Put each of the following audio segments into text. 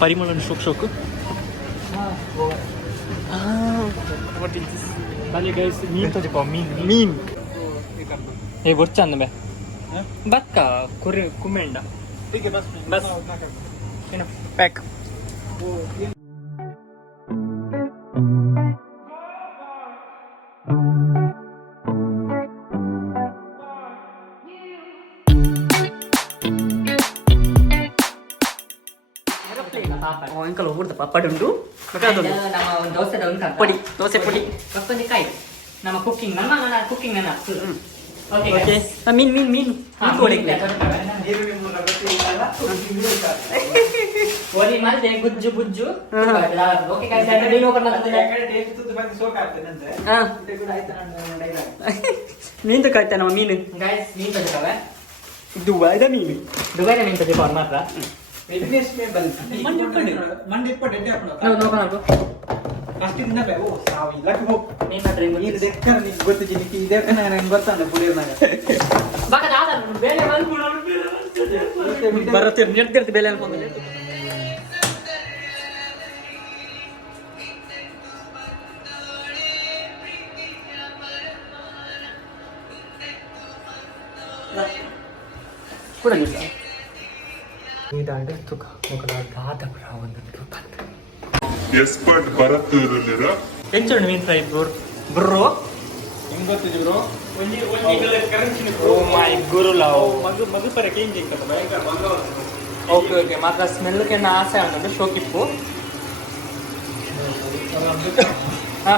परिमल शोक शोक मीन हे वरच्या बॅ बस का कुमेंडा ठीक है बस पैक ఇంకా లోపల పప్పడి ఉండు పొడి దోశ పొడి ನಮ್ಮ ಕುಕ್ಕಿಂಗ್ ನನ್ನ ಕುಕ್ಕಿಂಗ್ ನನ್ನ ಓಕೆ ಮೀನ್ ಮೀನ್ ಮೀನ್ ಓಲಿ ಮಾಡಿದೆ ಗುಜ್ಜು ಗುಜ್ಜು ಓಕೆ ಗೈಸ್ ಅಂದ್ರೆ ನೀನು ಓಪನ್ ಮಾಡ್ತಿದ್ದೆ ಮೀನ್ ತಗೊಳ್ತಾ ನಮ್ಮ ಮೀನು ಗೈಸ್ ಮೀನ್ ತಗೊಳ್ತಾವೆ ದುಬೈದ ಮೀನು ದುಬೈದ ಮೀನ್ ತಗೊಳ್ಳಿ ಫಾರ್ ಮಾತ್ರ विदेश में बल मंडी पर डेटे अपना नो नो ಫಸ್ಟ್ ದಿನ ಬೇ ಓ ಸಾವಿ ಲಕ್ ಹೋಗ್ ನೀನ್ ಹತ್ರ ನೀನು ದೇಖರ ನೀನು ಗೊತ್ತು ಜಿನಿಕಿ ಇದೆ ಕಣ ನನಗೆ ಬರ್ತಾನೆ ಪುಳಿಯರ್ನಾಗ ಬಾಕ ದಾದ ಬೇಲೆ ಬರುತ್ತೆ ನಿರ್ದಿರ್ತಿ ಬೇಲೆ ಅನ್ಕೊಂಡೆ ಕೂಡ ಇಲ್ಲ ಇದಾಂಡೆ ತುಕ ಮುಕಲ ದಾದ ಬ್ರಾವಂದು ಬಂತ ಎಕ್ಸ್ಪರ್ಟ್ ಭರತ್ ಇರಲಿರ ಎಂಚಣ್ಣ ಮೀನ್ ಫ್ರೈ ಬ್ರೋ ಹಿಂಗೊತ್ತಿದ್ರು ಬ್ರೋ ಒಂದಿಗಳ ಕರೆನ್ಸಿ ಓ ಮೈ ಗುರುಲಾವ್ ಮಗು ಪರ ಕೇಂಜ್ ಇಕ್ಕದ ಭಯಂಕರ ಬಂಗ ಓಕೆ ಓಕೆ ಮಾತ್ರ ಸ್ಮೆಲ್ ಕೆ ಆಸೆ ಅನ್ನೋದು ಶೋಕಿಪ್ಪು ಹಾ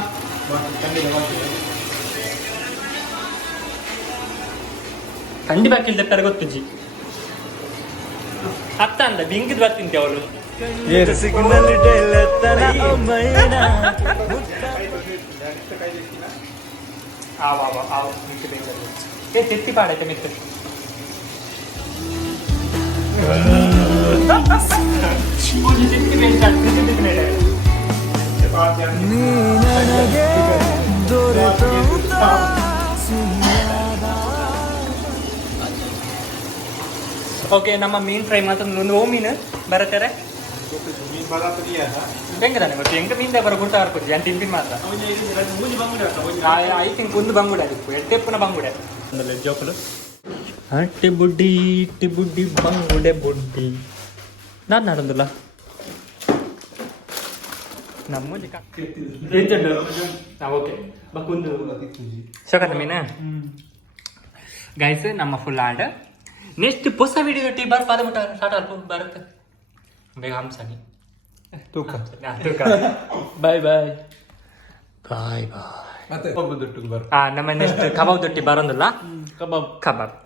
ಖಂಡಿತ ಕೇಳ್ತಾರೆ ಗೊತ್ತುಜ್ಜಿ ಅತ್ತ ಅಂದ ಬಿಂಕಿದ್ ಬರ್ತಿಂತೆ ಅವಳು ಸಿಗ್ನಲ್ ತೆತ್ತಿ ಪಾಡೈತೆ ಮಿತ್ರ ಓಕೆ ನಮ್ಮ ಮೀನ್ ಫ್ರೈ ಮಾತ್ರ ಒಂದು ಓ ಮೀನು ಬರತ್ತಾರೆ ಹೆಂಗದಾನೆ ಗೊತ್ತು ಹೆಂಗ ಮೀನ್ ಬರ ಗುರ್ತ ಬರ್ಕೊಡ್ತೀವಿ ಅಂತ ತಿಂತೀನಿ ಮಾತ್ರ ಐ ಥಿಂಕ್ ಒಂದು ಬಂಗುಡೆ ಆಗಿತ್ತು ಎಟ್ಟೆಪ್ಪನ ಬಂಗುಡೆ ಜೋಕಲು ಟಿ ಬುಡ್ಡಿ ಬಂಗುಡೆ ಬುಡ್ಡಿ ನಾನು ನಾಡೊಂದಿಲ್ಲ ನಮ್ಮ ಓಕೆ ಬಕ್ಕೊಂದು ಶೋಕತ್ತ ಮೀನ ಗೈಸ್ ನಮ್ಮ ಫುಲ್ ಆಡ್ ನೆಕ್ಸ್ಟ್ ಹೊಸ ವಿಡಿಯೋ ಟಿ ಬಾರ್ ಪಾದ ಮುಟ್ಟ ಸ್ಟಾರ್ಟ್ ಅಲ್ಪ ಬರುತ್ತೆ ಬೇಗ ಹಂಸನಿ ತೂಕ ಬಾಯ್ ಬಾಯ್ ಬಾಯ್ ಬಾಯ್ ಮತ್ತೆ ಕಬಾಬ್ ದೊಟ್ಟಿಗೆ ಬರ ನಮ್ಮ ನೆಕ್ಸ್ಟ್ ಕಬಾಬ್ ದೊಟ್ಟಿ ಬರೋದಿಲ್ಲ ಕಬಾಬ್